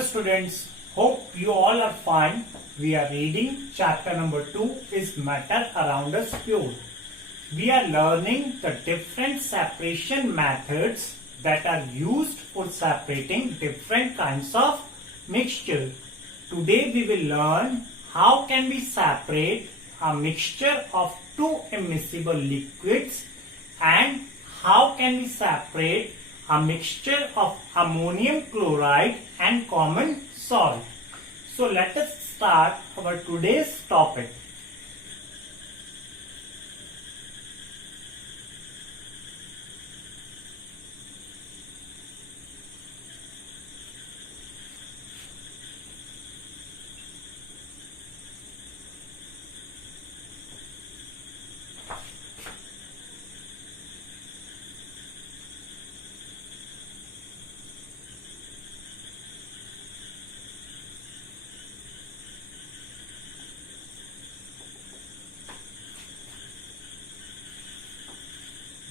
Dear students, hope you all are fine. We are reading chapter number 2 is matter around us pure. We are learning the different separation methods that are used for separating different kinds of mixture. Today we will learn how can we separate a mixture of two immiscible liquids and how can we separate a mixture of ammonium chloride and common salt. So let us start our today's topic.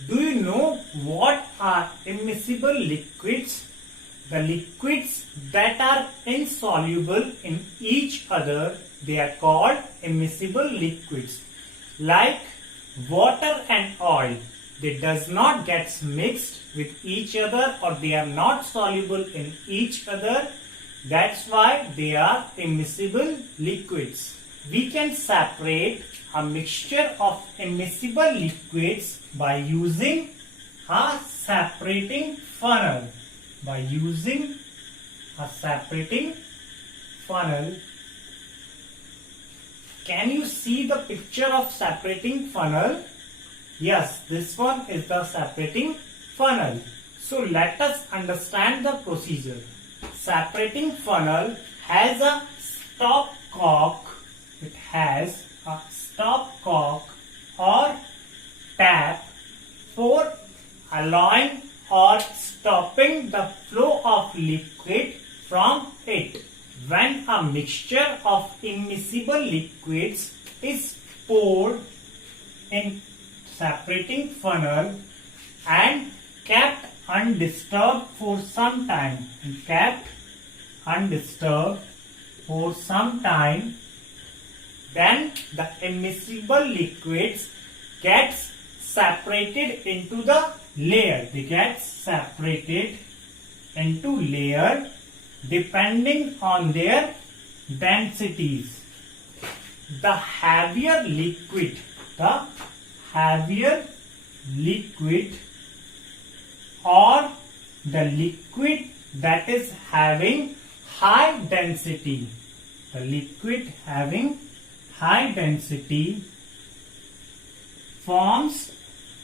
Do you know what are immiscible liquids? The liquids that are insoluble in each other, they are called immiscible liquids. Like water and oil, they does not get mixed with each other or they are not soluble in each other. That's why they are immiscible liquids. We can separate a mixture of immiscible liquids by using a separating funnel. By using a separating funnel. Can you see the picture of separating funnel? Yes, this one is the separating funnel. So let us understand the procedure. Separating funnel has a stopcock. It has a stopcock or tap for allowing or stopping the flow of liquid from it. When a mixture of immiscible liquids is poured in separating funnel and kept undisturbed for some time, then the immiscible liquids gets separated into the layer. They get separated into layer depending on their densities. The heavier liquid or the liquid that is having high density, forms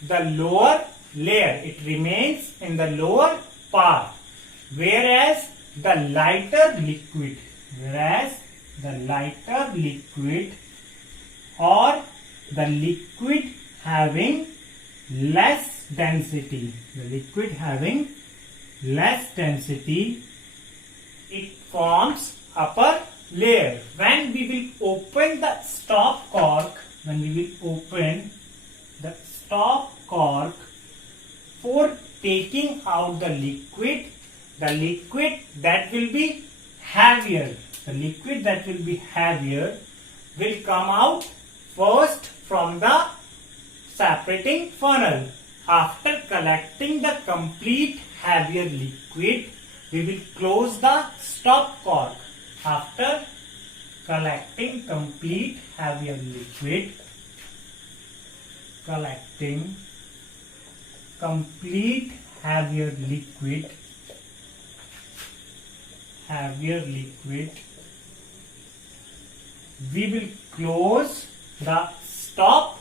the lower layer. It remains in the lower part, whereas the lighter liquid or the liquid having less density, it forms upper layer. When we will open the stop cork, for taking out the liquid that will be heavier, will come out first from the separating funnel. After collecting the complete heavier liquid, we will close the stop cork. After collecting complete heavier liquid, we will close the stop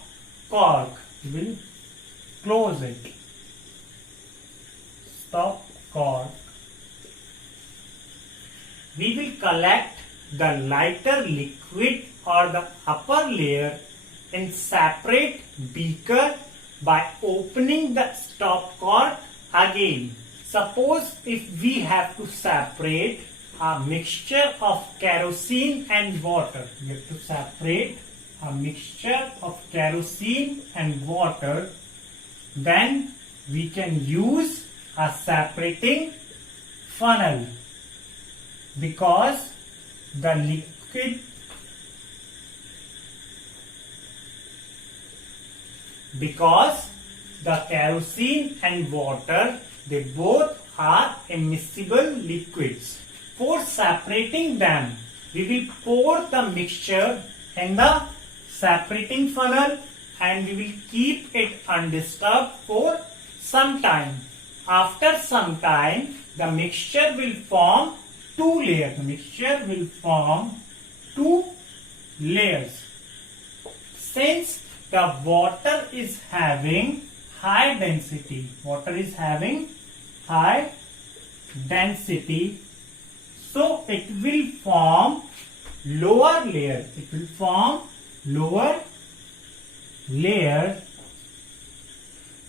cork. We will collect the lighter liquid or the upper layer in separate beaker by opening the stop cork again. Suppose if we have to separate a mixture of kerosene and water, then we can use a separating funnel. because the liquid because the kerosene and water, they both are immiscible liquids. For separating them, we will pour the mixture in the separating funnel and we will keep it undisturbed for some time. After some time, the mixture will form two layers. The mixture will form two layers. Since the water is having high density, so it will form lower layer.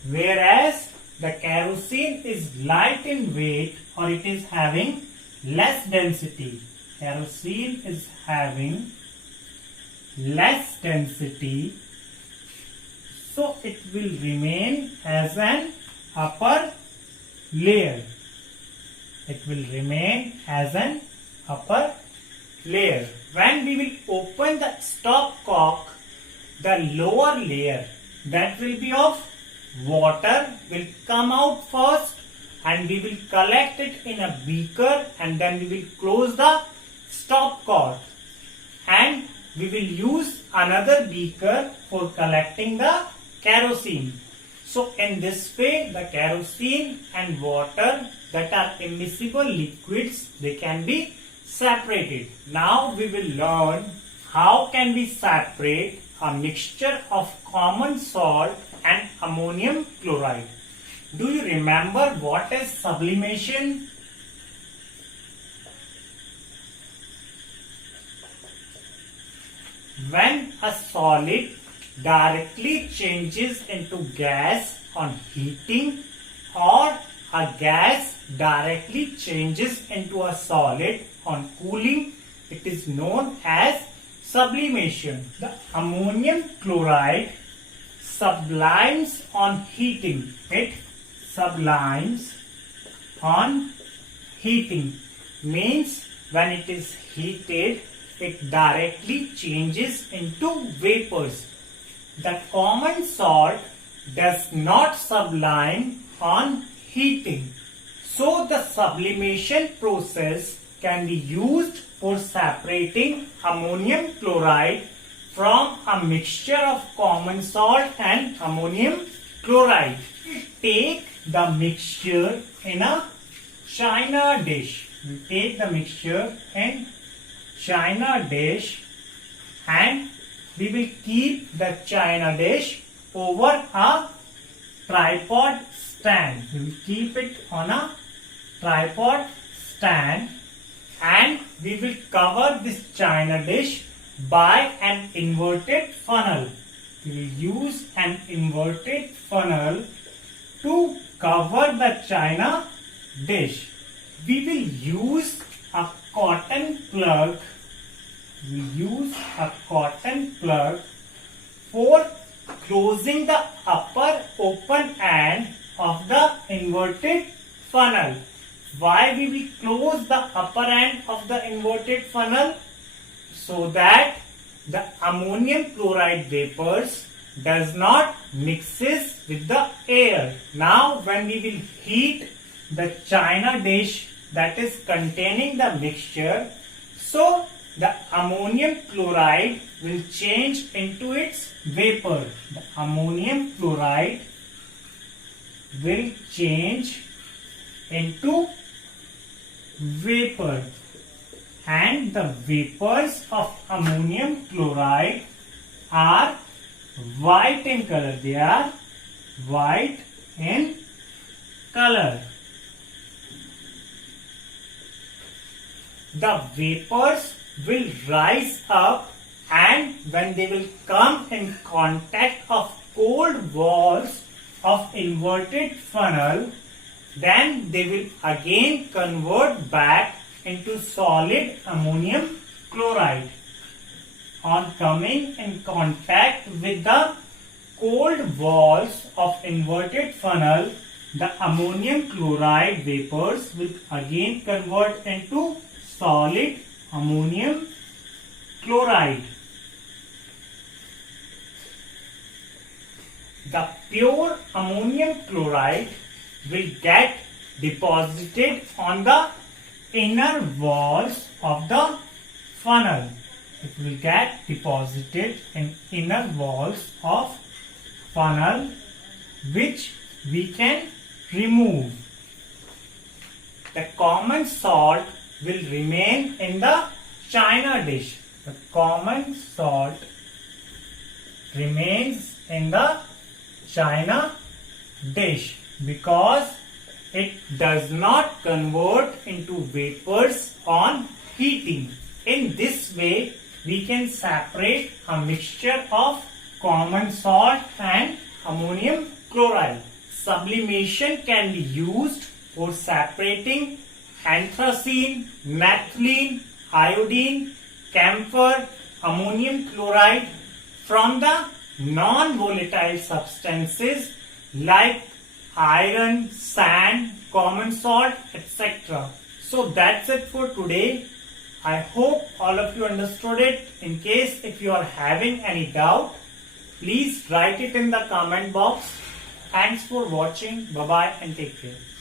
Whereas the kerosene is light in weight, or it is having less density. Kerosene is having less density, so it will remain as an upper layer. When we will open the stopcock, the lower layer, that will be of water, will come out first and we will collect it in a beaker and then we will close the stopcock and we will use another beaker for collecting the kerosene. So in this way, the kerosene and water that are immiscible liquids, they can be separated. Now we will learn how can we separate a mixture of common salt and ammonium chloride. Do you remember what is sublimation? When a solid directly changes into gas on heating, or a gas directly changes into a solid on cooling, it is known as sublimation. The ammonium chloride sublimes on heating. It sublimes on heating means when it is heated, it directly changes into vapors. The common salt does not sublime on heating. So the sublimation process can be used for separating ammonium chloride from a mixture of common salt and ammonium chloride. Take the mixture in a china dish. We take the mixture in china dish and we will keep the china dish over a tripod stand. We will keep it on a tripod stand and we will cover this china dish by an inverted funnel. We will use an inverted funnel to cover the china dish. We will use a cotton plug. For closing the upper open end of the inverted funnel. Why we will close the upper end of the inverted funnel? So that the ammonium chloride vapors does not mixes with the air. Now when we will heat the china dish that is containing the mixture, so the ammonium chloride will change into its vapor. The ammonium chloride will change into vapor, and the vapors of ammonium chloride are white in color. They are white in color. The vapors will rise up, and when they will come in contact of cold walls of inverted funnel, then they will again convert back into solid ammonium chloride. On coming in contact with the cold walls of inverted funnel, the ammonium chloride vapors will again convert into solid ammonium chloride. The pure ammonium chloride will get deposited on the inner walls of the funnel. It will get deposited in inner walls of funnel, which we can remove. The common salt will remain in the china dish. The common salt remains in the china dish because it does not convert into vapors on heating. In this way, we can separate a mixture of common salt and ammonium chloride. Sublimation can be used for separating anthracene, naphthalene, iodine, camphor, ammonium chloride from the non-volatile substances like iron, sand, common salt, etc. So that's it for today. I hope all of you understood it. In case if you are having any doubt, please write it in the comment box. Thanks for watching. Bye bye and take care.